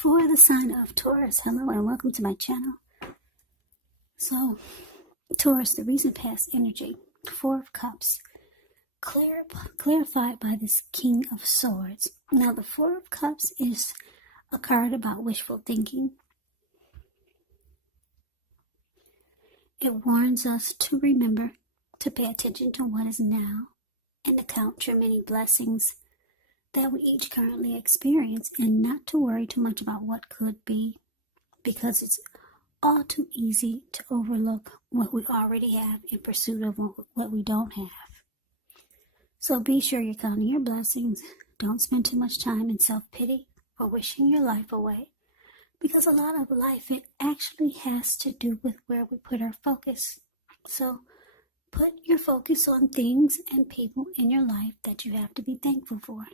For the sign of Taurus, hello and welcome to my channel. So, Taurus, the recent past energy, Four of Cups, clarified by this King of Swords. Now, the Four of Cups is a card about wishful thinking. It warns us to remember to pay attention to what is now and to count your many blessings that we each currently experience and not to worry too much about what could be, because it's all too easy to overlook what we already have in pursuit of what we don't have. So be sure you're counting your blessings. Don't spend too much time in self-pity or wishing your life away, because a lot of life, it actually has to do with where we put our focus. So put your focus on things and people in your life that you have to be thankful for.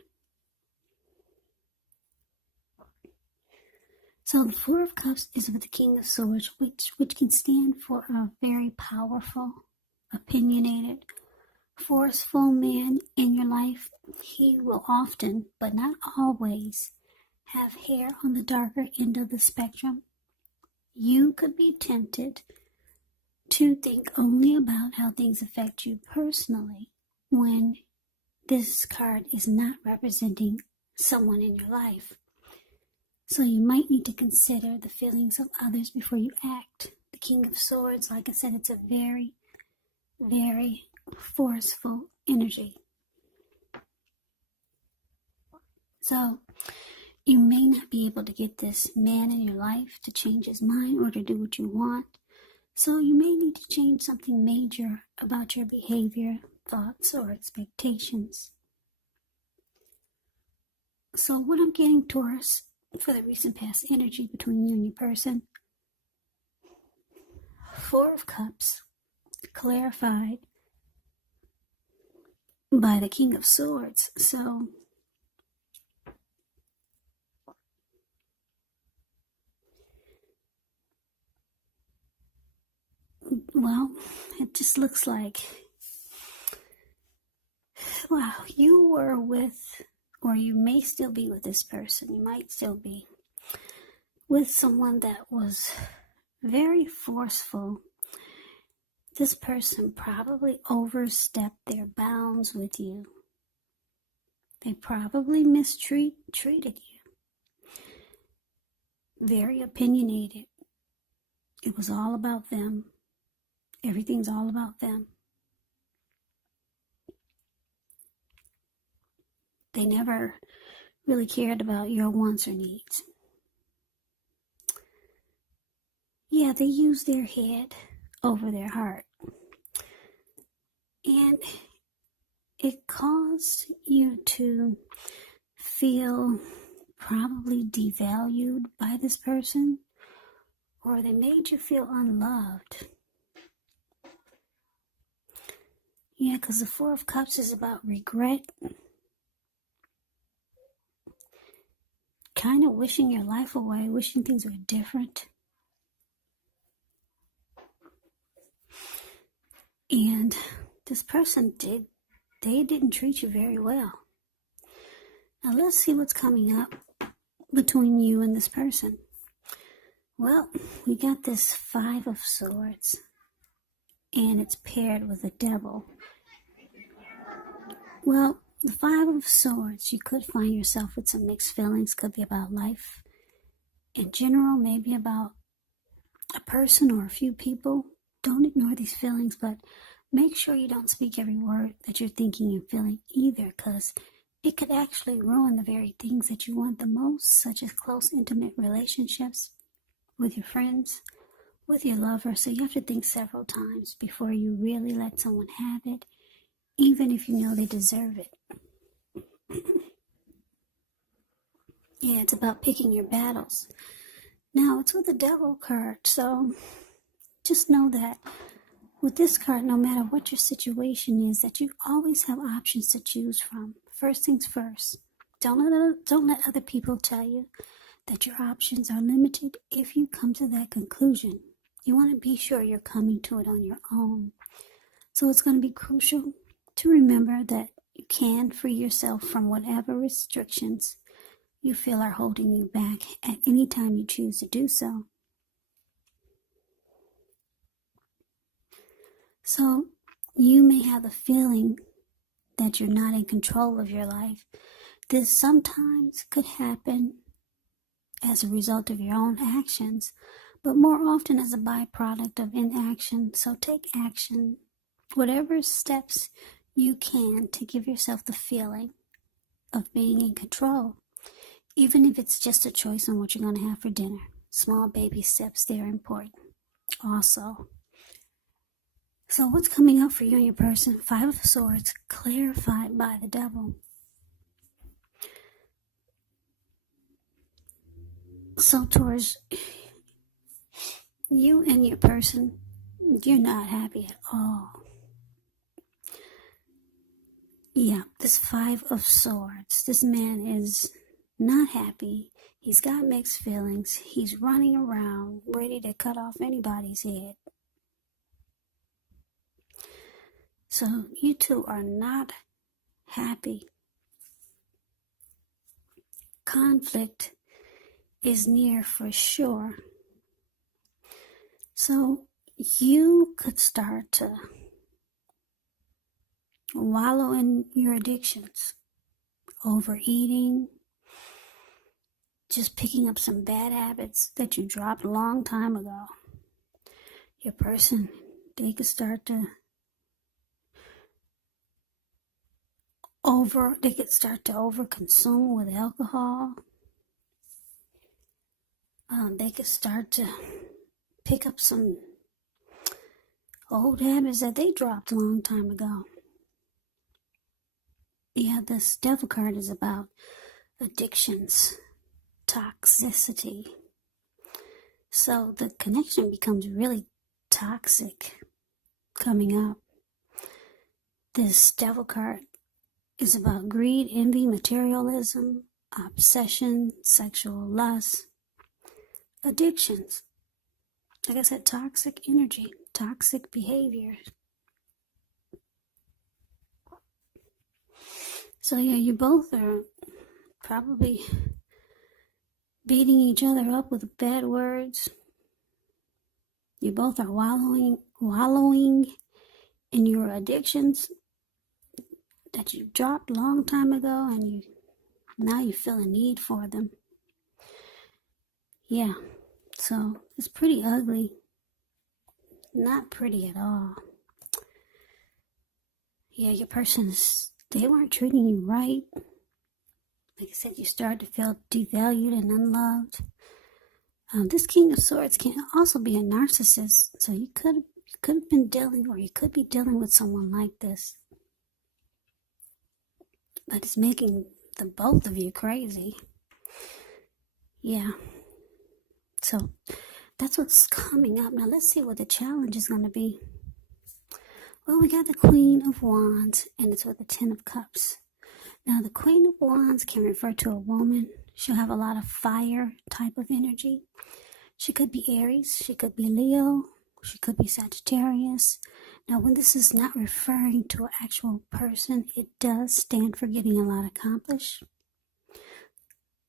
So the Four of Cups is with the King of Swords, which can stand for a very powerful, opinionated, forceful man in your life. He will often, but not always, have hair on the darker end of the spectrum. You could be tempted to think only about how things affect you personally when this card is not representing someone in your life. So you might need to consider the feelings of others before you act. The King of Swords, like I said, it's a very, very forceful energy. So you may not be able to get this man in your life to change his mind or to do what you want. So you may need to change something major about your behavior, thoughts, or expectations. So what I'm getting, Taurus, for the recent past energy between you and your person, Four of Cups, clarified by the King of Swords. So well, it just looks like, wow, you were with, or you may still be with this person. You might still be with someone that was very forceful. This person probably overstepped their bounds with you. They probably treated you. Very opinionated. It was all about them. Everything's all about them. They never really cared about your wants or needs. Yeah, they used their head over their heart. And it caused you to feel probably devalued by this person, or they made you feel unloved. Yeah, because the Four of Cups is about regret. Kind of wishing your life away, wishing things were different. And this person didn't treat you very well. Now let's see what's coming up between you and this person. Well, we got this Five of Swords, and it's paired with the Devil. Well, the Five of Swords, you could find yourself with some mixed feelings. Could be about life in general, maybe about a person or a few people. Don't ignore these feelings, but make sure you don't speak every word that you're thinking and feeling either, because it could actually ruin the very things that you want the most, such as close, intimate relationships with your friends, with your lover. So you have to think several times before you really let someone have it, even if you know they deserve it. Yeah, it's about picking your battles. Now, it's with the Devil card, so just know that with this card, no matter what your situation is, that you always have options to choose from. First things first, don't let other people tell you that your options are limited if you come to that conclusion. You want to be sure you're coming to it on your own. So it's going to be crucial to remember that you can free yourself from whatever restrictions you feel are holding you back at any time you choose to do so. So you may have the feeling that you're not in control of your life. This sometimes could happen as a result of your own actions, but more often as a byproduct of inaction. So take action, whatever steps you can to give yourself the feeling of being in control, even if it's just a choice on what you're going to have for dinner. Small baby steps, they're important also. So what's coming up for you and your person? 5 of Swords, clarified by the Devil. So Taurus, you and your person, you're not happy at all. Yeah, this 5 of Swords, this man is not happy. He's got mixed feelings. He's running around, ready to cut off anybody's head. So you two are not happy. Conflict is near for sure. So you could start to wallow in your addictions, overeating, just picking up some bad habits that you dropped a long time ago. Your person, they could start to overconsume with alcohol. They could start to pick up some old habits that they dropped a long time ago. Yeah, this Devil card is about addictions, toxicity. So the connection becomes really toxic coming up. This Devil card is about greed, envy, materialism, obsession, sexual lust, addictions. Like I said, toxic energy, toxic behavior. So yeah, you both are probably beating each other up with bad words. You both are wallowing in your addictions that you dropped a long time ago, and now you feel a need for them. Yeah, so it's pretty ugly. Not pretty at all. Yeah, your person's, they weren't treating you right. Like I said, you start to feel devalued and unloved. This King of Swords can also be a narcissist. So you could have been dealing, or you could be dealing with someone like this. But it's making the both of you crazy. Yeah. So that's what's coming up. Now let's see what the challenge is going to be. Well, we got the Queen of Wands, and it's with the 10 of Cups. Now, the Queen of Wands can refer to a woman. She'll have a lot of fire type of energy. She could be Aries. She could be Leo. She could be Sagittarius. Now, when this is not referring to an actual person, it does stand for getting a lot accomplished.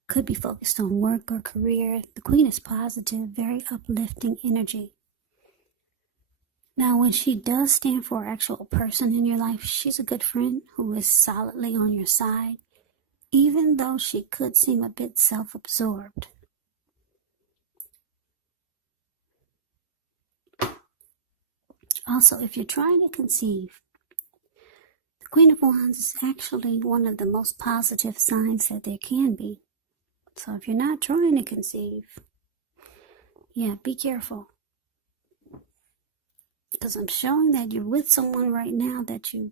Could be focused on work or career. The Queen is positive, very uplifting energy. Now, when she does stand for an actual person in your life, she's a good friend who is solidly on your side, even though she could seem a bit self-absorbed. Also, if you're trying to conceive, the Queen of Wands is actually one of the most positive signs that there can be. So if you're not trying to conceive, yeah, be careful. Because I'm showing that you're with someone right now that you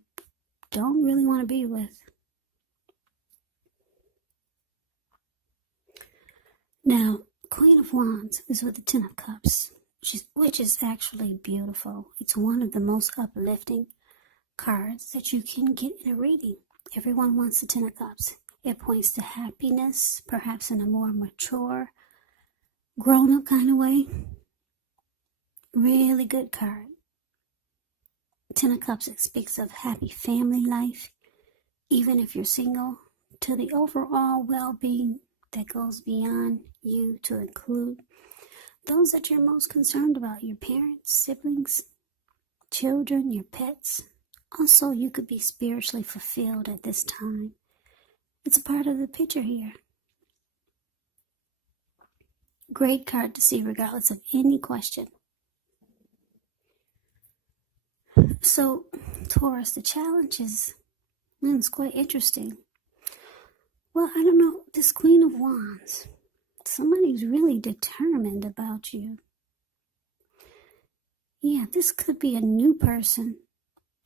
don't really want to be with. Now, Queen of Wands is with the 10 of Cups, which is actually beautiful. It's one of the most uplifting cards that you can get in a reading. Everyone wants the 10 of Cups. It points to happiness, perhaps in a more mature, grown-up kind of way. Really good card. 10 of Cups, it speaks of happy family life, even if you're single, to the overall well-being that goes beyond you to include those that you're most concerned about, your parents, siblings, children, your pets. Also, you could be spiritually fulfilled at this time. It's a part of the picture here. Great card to see regardless of any question. So, Taurus, the challenge is, it's quite interesting. Well, I don't know, this Queen of Wands, somebody's really determined about you. Yeah, this could be a new person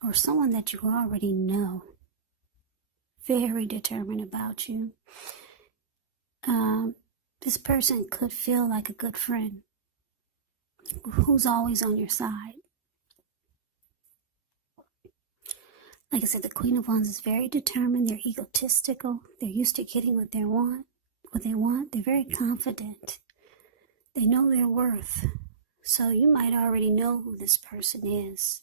or someone that you already know. Very determined about you. This person could feel like a good friend who's always on your side. Like I said, the Queen of Wands is very determined. They're egotistical. They're used to getting what they want. They're very confident. They know their worth. So you might already know who this person is.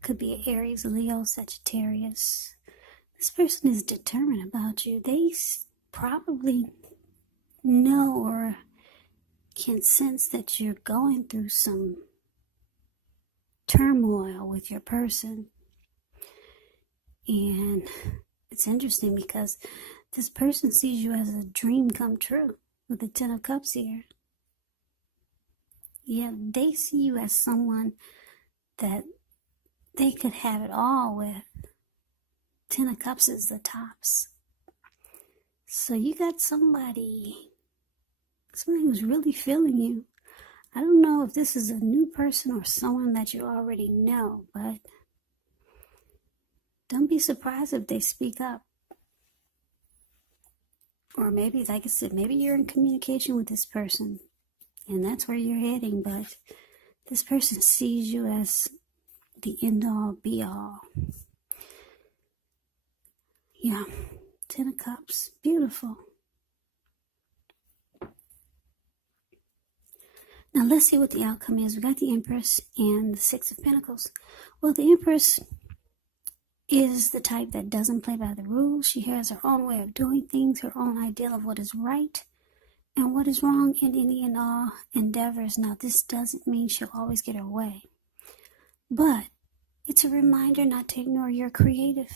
Could be an Aries, Leo, Sagittarius. This person is determined about you. They probably know or can sense that you're going through some turmoil with your person. And it's interesting because this person sees you as a dream come true with the Ten of Cups here. Yeah, they see you as someone that they could have it all with. Ten of Cups is the tops. So you got somebody who's really feeling you. I don't know if this is a new person or someone that you already know, but don't be surprised if they speak up. Or maybe, like I said, maybe you're in communication with this person and that's where you're heading, but this person sees you as the end-all, be-all. Yeah, Ten of Cups, beautiful. Now let's see what the outcome is. We got the Empress and the Six of Pentacles. Well, the Empress is the type that doesn't play by the rules. She has her own way of doing things, her own ideal of what is right and what is wrong in any and all endeavors. Now, this doesn't mean she'll always get her way, but it's a reminder not to ignore your creative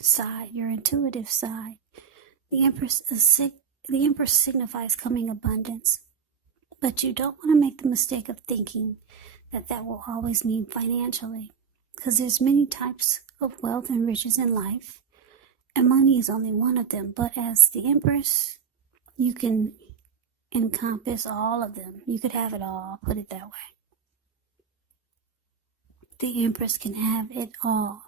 side, your intuitive side. The Empress signifies coming abundance, but you don't want to make the mistake of thinking that will always mean financially, because there's many types of wealth and riches in life, and money is only one of them. But as the Empress, you can encompass all of them. You could have it all, put it that way. The Empress can have it all.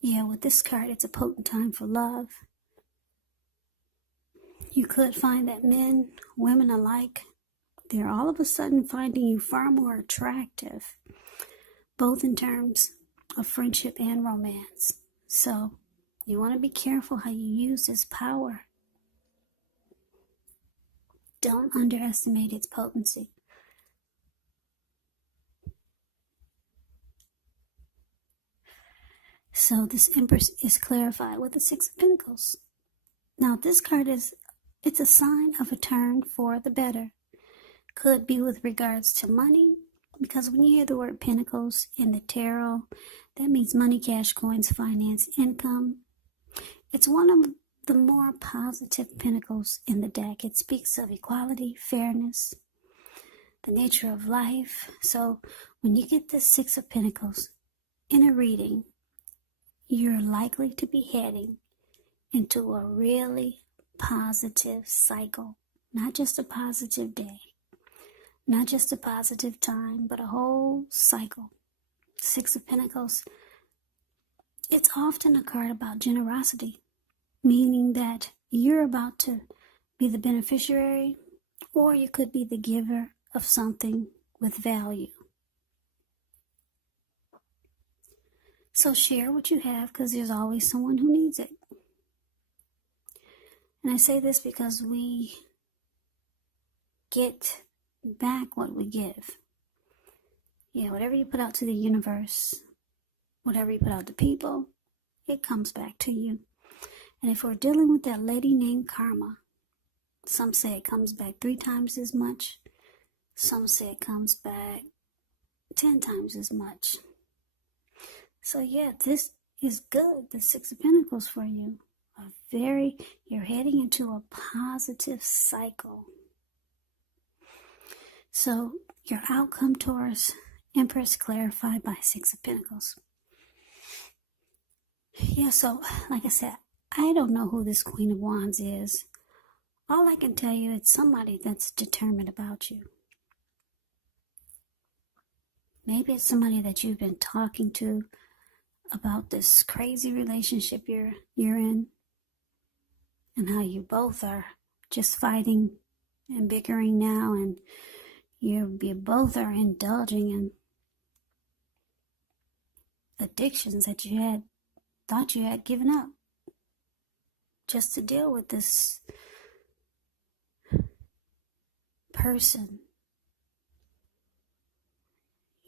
Yeah, with this card, it's a potent time for love. You could find that men, women alike, they're all of a sudden finding you far more attractive, both in terms of friendship and romance. So you want to be careful how you use this power. Don't underestimate its potency. So this Empress is clarified with the Six of Pentacles. Now this card it's a sign of a turn for the better. Could be with regards to money, because when you hear the word Pentacles in the tarot, that means money, cash, coins, finance, income. It's one of the more positive pentacles in the deck. It speaks of equality, fairness, the nature of life. So when you get the Six of Pentacles in a reading, you're likely to be heading into a really positive cycle. Not just a positive day, not just a positive time, but a whole cycle. Six of Pentacles, it's often a card about generosity, meaning that you're about to be the beneficiary, or you could be the giver of something with value. So share what you have, because there's always someone who needs it. And I say this because we get back what we give. Yeah, whatever you put out to the universe, whatever you put out to people, it comes back to you. And if we're dealing with that lady named Karma, some say it comes back 3 times as much. Some say it comes back 10 times as much. So yeah, this is good. The 6 of Pentacles for you. You're heading into a positive cycle. So your outcome, Taurus, Empress clarified by 6 of Pentacles. Yeah, so like I said, I don't know who this Queen of Wands is. All I can tell you, it's somebody that's determined about you. Maybe it's somebody that you've been talking to about this crazy relationship you're in, and how you both are just fighting and bickering now, and you both are indulging in addictions that you thought you had given up just to deal with this person.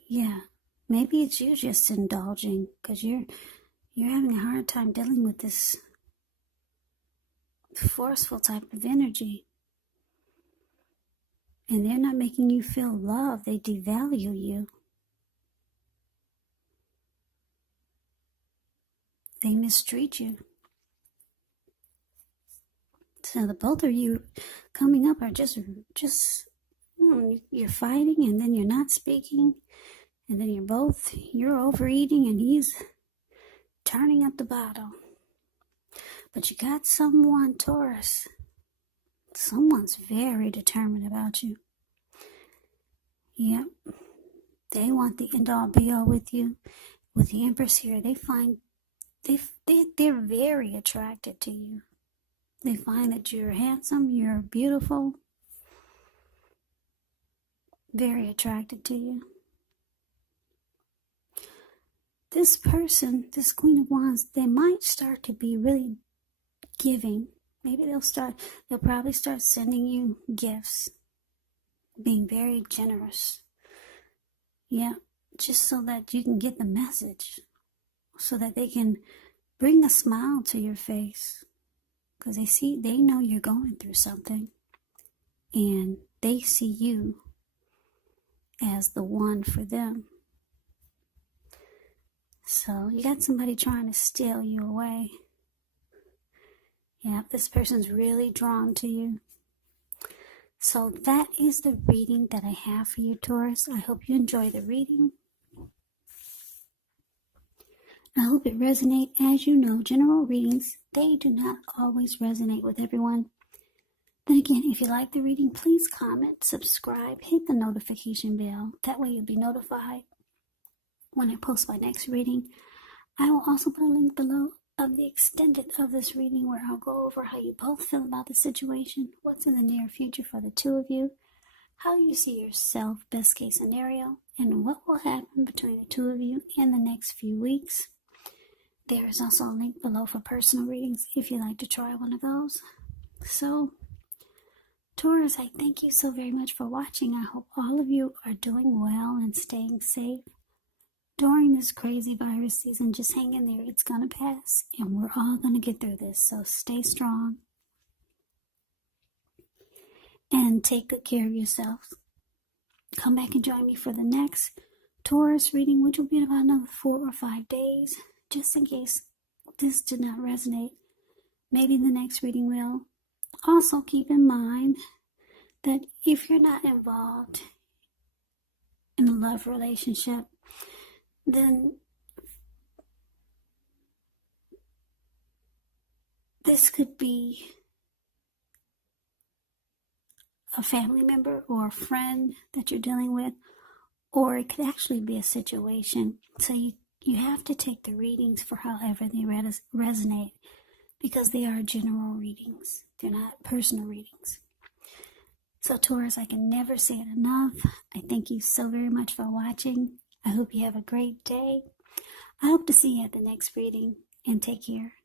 Yeah, maybe it's you just indulging because you're having a hard time dealing with this forceful type of energy. And they're not making you feel loved. They devalue you. They mistreat you. So the both of you coming up are just you're fighting, and then you're not speaking, and then you're overeating, and he's turning up the bottle. But you got someone, Taurus. Someone's very determined about you. Yep. They want the end all be all with you. With the Empress here, they're very attracted to you. They find that you're handsome, you're beautiful, very attracted to you. This person, this Queen of Wands, they might start to be really giving. Maybe they'll probably start sending you gifts, being very generous. Yeah, just so that you can get the message, so that they can bring a smile to your face. Because they know you're going through something, and they see you as the one for them. So you got somebody trying to steal you away. Yeah, this person's really drawn to you. So that is the reading that I have for you, Taurus. I hope you enjoy the reading. I hope it resonates. As you know, general readings, they do not always resonate with everyone. Then again, if you like the reading, please comment, subscribe, hit the notification bell. That way you'll be notified when I post my next reading. I will also put a link below of the extended of this reading, where I'll go over how you both feel about the situation, what's in the near future for the two of you, how you see yourself, best case scenario, and what will happen between the two of you in the next few weeks. There is also a link below for personal readings if you'd like to try one of those. So, Taurus, I thank you so very much for watching. I hope all of you are doing well and staying safe during this crazy virus season. Just hang in there. It's going to pass, and we're all going to get through this. So stay strong and take good care of yourselves. Come back and join me for the next Taurus reading, which will be in about another 4 or 5 days. Just in case this did not resonate, maybe the next reading will. Also keep in mind that if you're not involved in a love relationship, then this could be a family member or a friend that you're dealing with, or it could actually be a situation. So you have to take the readings for however they resonate, because they are general readings. They're not personal readings. So Taurus, I can never say it enough. I thank you so very much for watching. I hope you have a great day. I hope to see you at the next reading, and take care.